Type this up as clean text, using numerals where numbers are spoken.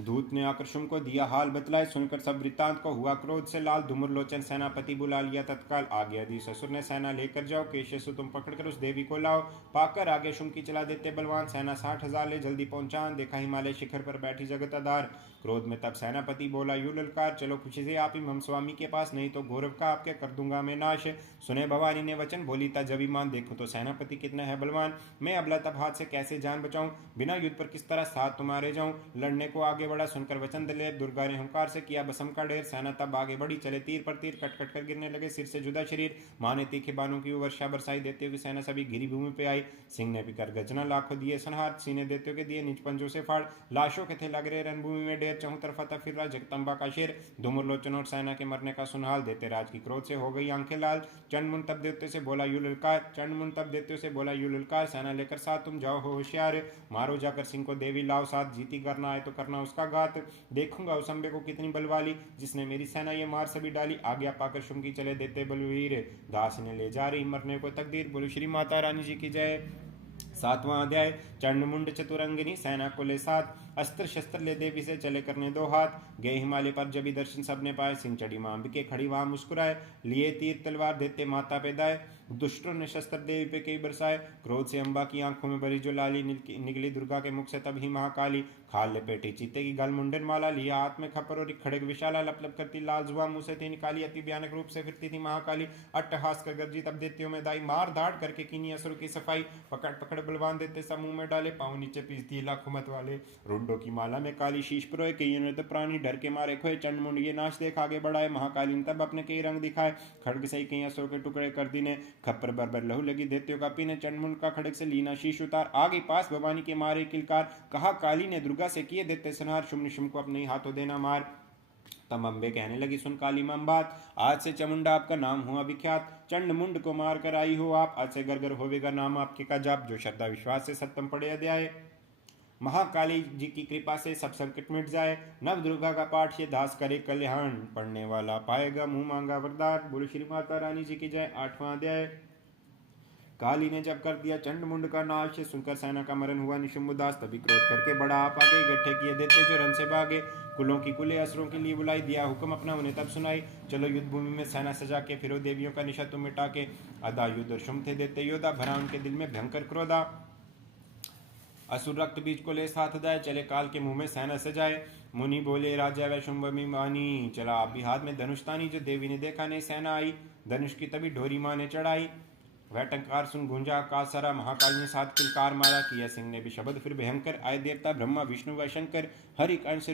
दूत ने आकर्षुम को दिया हाल बतलाए। सुनकर सब वृत्तांत को हुआ क्रोध से लाल। धूम्रलोचन सेनापति बुला लिया तत्काल। आगे अधि ससुर ने सेना लेकर जाओ, केशसु तुम पकड़कर उस देवी को लाओ। पाकर आगे शुम की चला देते बलवान, सेना 60,000 ले जल्दी पहुंचान। देखा हिमालय शिखर पर बैठी जगत आधार। क्रोध में तब सेनापति बोला यूं ललकार, चलो खुशी से आप ही हम स्वामी के पास, नहीं तो गौरव का आपके कर दूंगा मैं नाश। सुने भवानी ने वचन, बोली तजभिमान, देखो तो सेनापति कितना है बलवान। मैं अबला तब हाथ से कैसे जान बचाऊं, बिना युद्ध पर किस तरह साथ तुम्हारे जाऊं। लड़ने को आगे बढ़ा, सुनकर वचन दिले दुर्गा ने हुंकार से किया बसम का ढेर। सेना तब आगे बढ़ी, चले तीर पर तीर, कट कट कर गिरने लगे सिर से जुदा शरीर। माँ ने तीखे बाणों की वर्षा बरसाई, देते हुए सेना सभी गिरी भूमि पे आई। सिंह ने पिकर गजना, लाखों दिए संहार, सीने देते हुए दिए निज पंजों से फाड़। लाशों के थे लग रहे रणभूमि में ढेर, चौं तरफा तब फिर रहा जगदम्बा का शेर। धूम्रलोचन और सेना के मरने का सुनहाल, देते राज की क्रोध से हो गई आंखें लाल। चंडमुंड तब देवते से बोला यू ललकार, चंडमुंड तब देवते से बोला यू ललकार, सेना लेकर साथ तुम जाओ हो होशियार। मारो जाकर सिंह को देवी लाओ साथ, जीती करना आए तो करना उसका घात। देखूंगा उस अंबे को कितनी बलवाली, जिसने मेरी सेना ये मार सभी डाली। आज्ञा पाकर शुम की चले देते बलवीर, दास ने ले जा रही मरने को तकदीर। बोलो श्री माता रानी जी की जय। 7वां अध्याय। चंडमुंड चतुरंगिनी सेना को ले साथ, अस्त्र शस्त्र ले देवी से चले करने दो हाथ। गए हिमालय पर जब दर्शन सबने पाए, सिंह चढ़ी मां अंबिके खड़ी वहां मुस्कुराए। लिए तीर तलवार देते माता पे दाए, दुष्टों ने शस्त्र देवी पे कई बरसाए। क्रोध से अंबा की आंखों में भरी जो लाली, निकली दुर्गा के मुख से तब ही महाकाली। खाल लपेटी चीते की गल मुंडन माला, लिया हाथ में खपर और खड़ग विशाला। लप लप करती लाल जुआ मुंह से थी निकाली, अति भयानक रूप से फिरती थी महाकाली। अट्टहास कर गर्जी तब देतियों में दाई, मार दाड़ करके कीनी असुर की सफाई। पकड़ पकड़ बलवान देते सब मुंह में डाले, पाँव नीचे पीसती लाखों मत वाले। रुंडों की माला में काली शीश परोए, कई ने तो प्राणी डर के मारे खोए। चंडमुंड ये नाश देख आगे बढ़ाए, महाकाली ने तब अपने कई रंग दिखाए। खड़ग से कई असुर के टुकड़े कर दीने, खप्पर बर लहू लगी देत्यो का पीने। चंडमुंड का खड़ग से लीना शीश उतार, आगे पास भवानी के मारे किलकार। कहा काली ने दुर्गा से किए देते संहार, शुम निशुम को अपने ही हाथों देना मार। तब अम्बे कहने लगी सुन काली मां बात, आज से चमुंडा आपका नाम हुआ विख्यात। चंड मुंड को मार कर आई हो आप, आज से गर्गर होवेगा नाम आपके का जाप। जो श्रद्धा विश्वास से सत्यम पढ़े अध्याय, महाकाली जी की कृपा से सब संकट मिट जाए। नव दुर्गा का पाठ ये दास करे कल्याण, पढ़ने वाला पाएगा मुंह मांगा वरदान। बोलो श्री माता रानी जी की जय। 8वां अध्याय। काली ने जब कर दिया चंडमुंड का नाश, सुनकर सेना का मरण हुआ निशुम्भ उदास। तभी क्रोध करके बड़ा आप आगे, इकट्ठे किए देते जो रन से भागे। कुलों की कुले असुरों के लिए बुलाई, दिया हुक्म अपना उन्हें तब सुनाई। चलो युद्ध भूमि में सेना सजा के, फिरो देवियों का निशा तुम मिटा के। अदा युद्ध और शुम थे देते योद्धा, भरा उनके दिल में भयंकर क्रोधा। असुर रक्त बीज को ले साथ दाए, चले काल के मुंह में सेना सजाए। मुनि बोले राजा वै शुंभ अभिमानी, चला आप भी हाथ में धनुष तानी। जो देवी ने देखा नहीं सेना आई, धनुष की तभी डोरी माँ ने चढ़ाई। वह टंकार सुन गूंजा आकाश सारा, महाकाल ने साथ किलकार मारा। किया सिंह ने भी शब्द फिर भयंकर, आए देवता ब्रह्मा विष्णु व शंकर। हर एक अंश